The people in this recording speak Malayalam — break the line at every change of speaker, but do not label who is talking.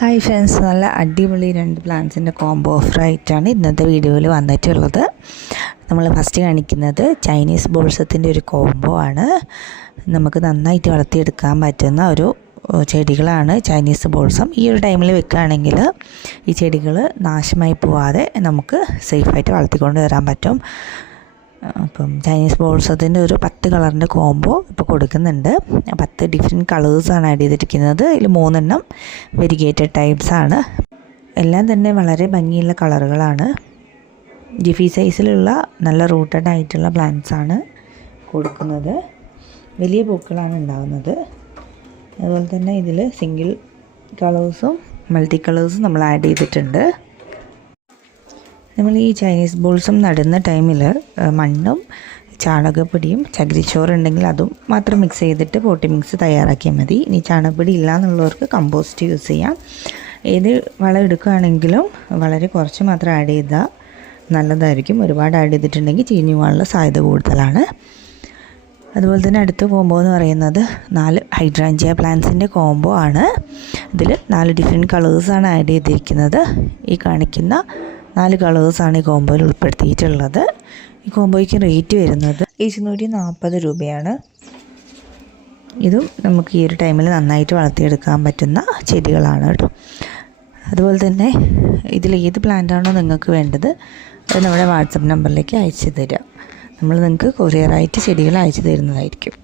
ഹായ് ഫ്രണ്ട്സ് നല്ല അടിപൊളി രണ്ട് പ്ലാന്റ്സിന്റെ കോംബോ ഓഫർ ആയിട്ടാണ് ഇന്നത്തെ വീഡിയോയിൽ വന്നിട്ടുള്ളത്. നമ്മൾ ഫസ്റ്റ് കാണിക്കുന്നത് ചൈനീസ് ബോൾസത്തിന്റെ ഒരു കോംബോ ആണ്. നമുക്ക് നന്നായിട്ട് വളർത്തിയെടുക്കാൻ പറ്റുന്ന ഒരു ചെടികളാണ് ചൈനീസ് ബോൾസം. ഈ ഒരു ടൈമിൽ വെക്കുകയാണെങ്കിൽ ഈ ചെടികൾ നാശമായി പോവാതെ നമുക്ക് സേഫായിട്ട് വളർത്തിക്കൊണ്ട് വരാൻ പറ്റും. അപ്പം ചൈനീസ് ബോൾസത്തിന്റെ ഒരു പത്ത് കളറിന്റെ കോംബോ ഇപ്പോൾ കൊടുക്കുന്നുണ്ട്. പത്ത് ഡിഫറെന്റ് കളേഴ്സാണ് ആഡ് ചെയ്തിരിക്കുന്നത്. ഇതിൽ മൂന്നെണ്ണം വെരിഗേറ്റഡ് ടൈപ്സ് ആണ്. എല്ലാം തന്നെ വളരെ ഭംഗിയുള്ള കളറുകളാണ് ജിഫി സൈസിലുള്ള നല്ല റൂട്ടഡ് ആയിട്ടുള്ള പ്ലാന്റ്സ് ആണ് കൊടുക്കുന്നത്. വലിയ പൂക്കളാണ് ഉണ്ടാകുന്നത് അതുപോലെ തന്നെ ഇതിൽ സിംഗിൾ കളേഴ്സും മൾട്ടി കളേഴ്സും നമ്മൾ ആഡ് ചെയ്തിട്ടുണ്ട്. നമ്മൾ ഈ ചൈനീസ് ബോൾസും നടുന്ന ടൈമിൽ മണ്ണും ചാണകപ്പൊടിയും ചകിരിച്ചോറ് ഉണ്ടെങ്കിൽ അതും മാത്രം മിക്സ് ചെയ്തിട്ട് പോട്ടി മിക്സ് തയ്യാറാക്കിയാൽ മതി. ഇനി ചാണകപ്പൊടി ഇല്ല എന്നുള്ളവർക്ക് കമ്പോസ്റ്റ് യൂസ് ചെയ്യാം. ഏത് വളം എടുക്കുകയാണെങ്കിലും വളരെ കുറച്ച് മാത്രം ആഡ് ചെയ്താൽ നല്ലതായിരിക്കും. ഒരുപാട് ആഡ് ചെയ്തിട്ടുണ്ടെങ്കിൽ ചീഞ്ഞു പോകാനുള്ള സാധ്യത കൂടുതലാണ്. അതുപോലെ തന്നെ അടുത്ത കോംബോ എന്ന് പറയുന്നത് നാല് ഹൈഡ്രാഞ്ചിയ പ്ലാന്റ്സിന്റെ കോംബോ ആണ്. ഇതിൽ നാല് ഡിഫറെന്റ് കളേഴ്സാണ് ആഡ് ചെയ്തിരിക്കുന്നത്. ഈ കാണിക്കുന്ന നാല് കളേഴ്സാണ് ഈ കോംബോയിൽ ഉൾപ്പെടുത്തിയിട്ടുള്ളത്. ഈ കോംബോയ്ക്ക് റേറ്റ് വരുന്നത് ഇരുന്നൂറ്റി നാൽപ്പത് രൂപയാണ്. ഇതും നമുക്ക് ഈ ഒരു ടൈമിൽ നന്നായിട്ട് വളർത്തിയെടുക്കാൻ പറ്റുന്ന ചെടികളാണ് കേട്ടോ. അതുപോലെ തന്നെ ഇതിൽ ഏത് പ്ലാന്റാണോ നിങ്ങൾക്ക് വേണ്ടത് അത് നമ്മുടെ വാട്സപ്പ് നമ്പറിലേക്ക് അയച്ചു തരിക നമ്മൾ നിങ്ങൾക്ക് കൊറിയറായിട്ട് ചെടികൾ അയച്ചു തരുന്നതായിരിക്കും.